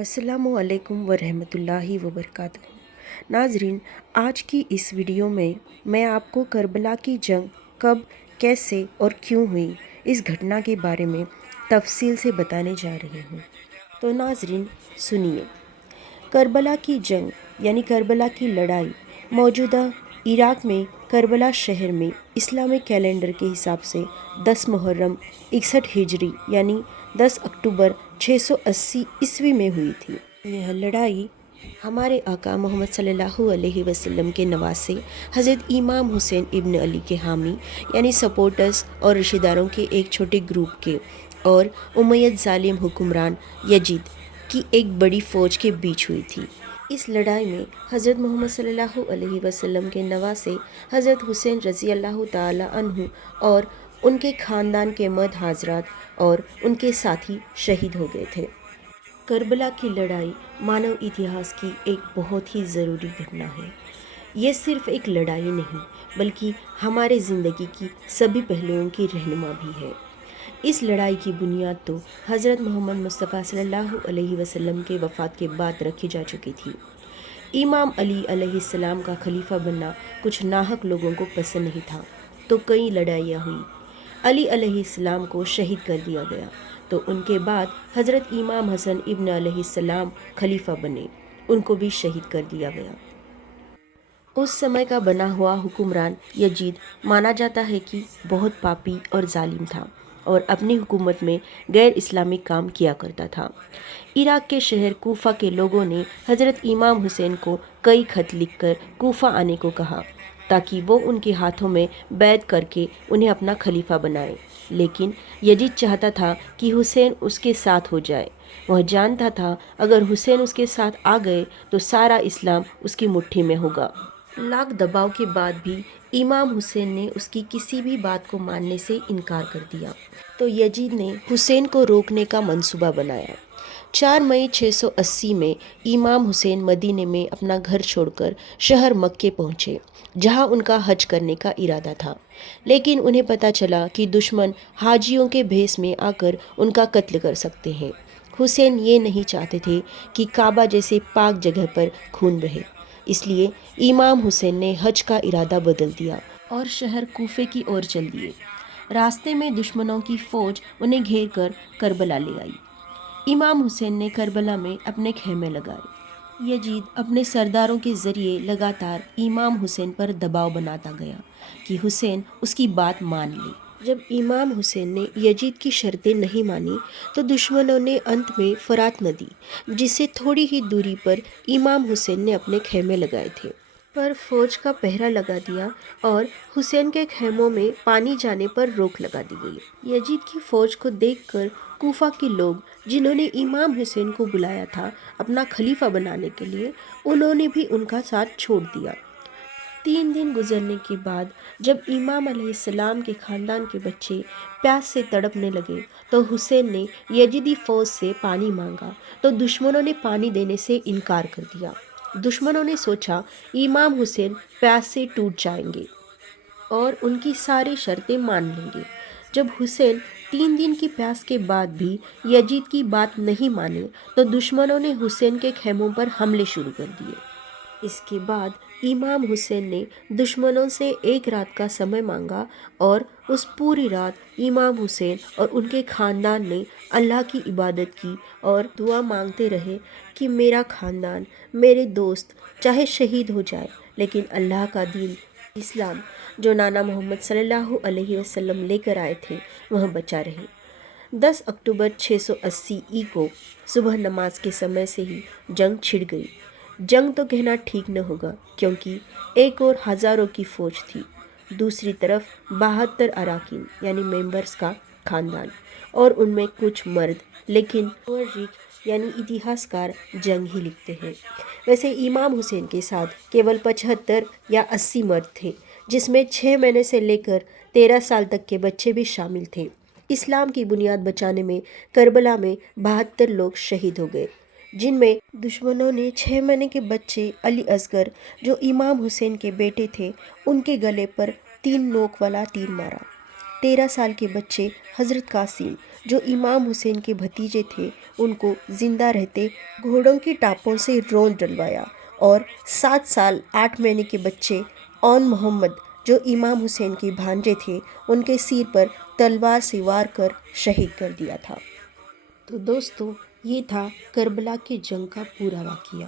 السلام علیکم ورحمۃ اللہ وبرکاتہ۔ ناظرین، آج کی اس ویڈیو میں میں آپ کو کربلا کی جنگ کب، کیسے اور کیوں ہوئی، اس گھٹنا کے بارے میں تفصیل سے بتانے جا رہی ہوں۔ تو ناظرین سنیے۔ کربلا کی جنگ یعنی کربلا کی لڑائی موجودہ عراق میں کربلا شہر میں اسلامی کیلنڈر کے حساب سے 10 محرم 61 ہجری یعنی 10 اکتوبر 680 عیسوی میں ہوئی تھی۔ یہ لڑائی ہمارے آقا محمد صلی اللہ علیہ وسلم کے نواسے حضرت امام حسین ابن علی کے حامی یعنی سپورٹرز اور رشتہ داروں کے ایک چھوٹے گروپ کے اور امید ظالم حکمران یزید کی ایک بڑی فوج کے بیچ ہوئی تھی۔ اس لڑائی میں حضرت محمد صلی اللہ علیہ وسلم کے نواسے حضرت حسین رضی اللہ تعالی عنہ اور ان کے خاندان کے مرد حضرات اور ان کے ساتھی شہید ہو گئے تھے۔ کربلا کی لڑائی مانو اتہاس کی ایک بہت ہی ضروری گھٹنا ہے۔ یہ صرف ایک لڑائی نہیں بلکہ ہمارے زندگی کی سبھی پہلوؤں کی رہنما بھی ہے۔ اس لڑائی کی بنیاد تو حضرت محمد مصطفیٰ صلی اللہ علیہ وسلم کے وفات کے بعد رکھی جا چکی تھی۔ امام علی علیہ السلام کا خلیفہ بننا کچھ ناحق لوگوں کو پسند نہیں تھا، تو کئی لڑائیاں ہوئی۔ علی علیہ السلام کو شہید کر دیا گیا، تو ان کے بعد حضرت امام حسن ابن علیہ السلام خلیفہ بنے، ان کو بھی شہید کر دیا گیا۔ اس سمے کا بنا ہوا حکمران یزید مانا جاتا ہے کہ بہت پاپی اور ظالم تھا اور اپنی حکومت میں غیر اسلامی کام کیا کرتا تھا۔ عراق کے شہر کوفہ کے لوگوں نے حضرت امام حسین کو کئی خط لکھ کر کوفہ آنے کو کہا تاکہ وہ ان کے ہاتھوں میں بیعت کر کے انہیں اپنا خلیفہ بنائے، لیکن یزید چاہتا تھا کہ حسین اس کے ساتھ ہو جائے۔ وہ جانتا تھا اگر حسین اس کے ساتھ آ گئے تو سارا اسلام اس کی مٹھی میں ہوگا۔ لاکھ دباؤ کے بعد بھی امام حسین نے اس کی کسی بھی بات کو ماننے سے انکار کر دیا، تو یزید نے حسین کو روکنے کا منصوبہ بنایا۔ 4 مئی 680 میں امام حسین مدینے میں اپنا گھر چھوڑ کر شہر مکے پہنچے، جہاں ان کا حج کرنے کا ارادہ تھا، لیکن انہیں پتہ چلا کہ دشمن حاجیوں کے بھیس میں آ کر ان کا قتل کر سکتے ہیں۔ حسین یہ نہیں چاہتے تھے کہ کعبہ جیسے پاک جگہ پر خون بہے، اس لیے امام حسین نے حج کا ارادہ بدل دیا اور شہر کوفے کی اور چل دیے۔ راستے میں دشمنوں کی فوج انہیں گھیر کر کربلا لے آئی۔ امام حسین نے کربلا میں اپنے خیمے لگائے۔ یزید اپنے سرداروں کے ذریعے لگاتار امام حسین پر دباؤ بناتا گیا کہ حسین اس کی بات مان لے۔ جب امام حسین نے یزید کی شرطیں نہیں مانی تو دشمنوں نے انت میں فرات ندی، جس سے تھوڑی ہی دوری پر امام حسین نے اپنے خیمے لگائے تھے، پر فوج کا پہرا لگا دیا اور حسین کے خیموں میں پانی جانے پر روک لگا دی گئی۔ یزید کی فوج کو دیکھ کر کوفہ کے لوگ، جنہوں نے امام حسین کو بلایا تھا اپنا خلیفہ بنانے کے لیے، انہوں نے بھی ان کا ساتھ چھوڑ دیا۔ 3 دن گزرنے کے بعد جب امام علیہ السلام کے خاندان کے بچے پیاس سے تڑپنے لگے تو حسین نے یزیدی فوج سے پانی مانگا، تو دشمنوں نے پانی دینے سے انکار کر دیا۔ دشمنوں نے سوچا امام حسین پیاس سے ٹوٹ جائیں گے اور ان کی ساری شرطیں مان لیں گے۔ جب حسین 3 دن کی پیاس کے بعد بھی یزید کی بات نہیں مانے تو دشمنوں نے حسین کے خیموں پر حملے شروع کر دیے۔ اس کے بعد امام حسین نے دشمنوں سے 1 رات کا سمے مانگا اور اس پوری رات امام حسین اور ان کے خاندان نے اللہ کی عبادت کی اور دعا مانگتے رہے کہ میرا خاندان، میرے دوست چاہے شہید ہو جائے لیکن اللہ کا دین اسلام جو نانا محمد صلی اللہ علیہ وسلم لے کر آئے تھے وہ بچا رہے۔ 10 اکتوبر 680 کو صبح نماز کے سمے سے ہی جنگ چھڑ گئی۔ جنگ تو کہنا ٹھیک نہ ہوگا کیونکہ ایک اور ہزاروں کی فوج تھی، دوسری طرف 72 اراکین یعنی ممبرز کا خاندان، اور ان میں کچھ مرد، لیکن مورخ یعنی اتہاس کار جنگ ہی لکھتے ہیں۔ ویسے امام حسین کے ساتھ کیول 75 یا 80 مرد تھے، جس میں 6 مہینے سے لے کر 13 سال تک کے بچے بھی شامل تھے۔ اسلام کی بنیاد بچانے میں کربلا میں 72 لوگ شہید ہو گئے، جن میں دشمنوں نے 6 مہینے کے بچے علی اصغر جو امام حسین کے بیٹے تھے، ان کے گلے پر 3 نوک والا تیر مارا۔ 13 سال کے بچے حضرت قاسم جو امام حسین کے بھتیجے تھے ان کو زندہ رہتے گھوڑوں کی ٹاپوں سے رون ڈلوایا، اور 7 سال 8 مہینے کے بچے اون محمد جو امام حسین کے بھانجے تھے ان کے سر پر تلوار سے وار کر شہید کر دیا تھا۔ تو دوستو، یہ تھا کربلا کی جنگ کا پورا واقعہ۔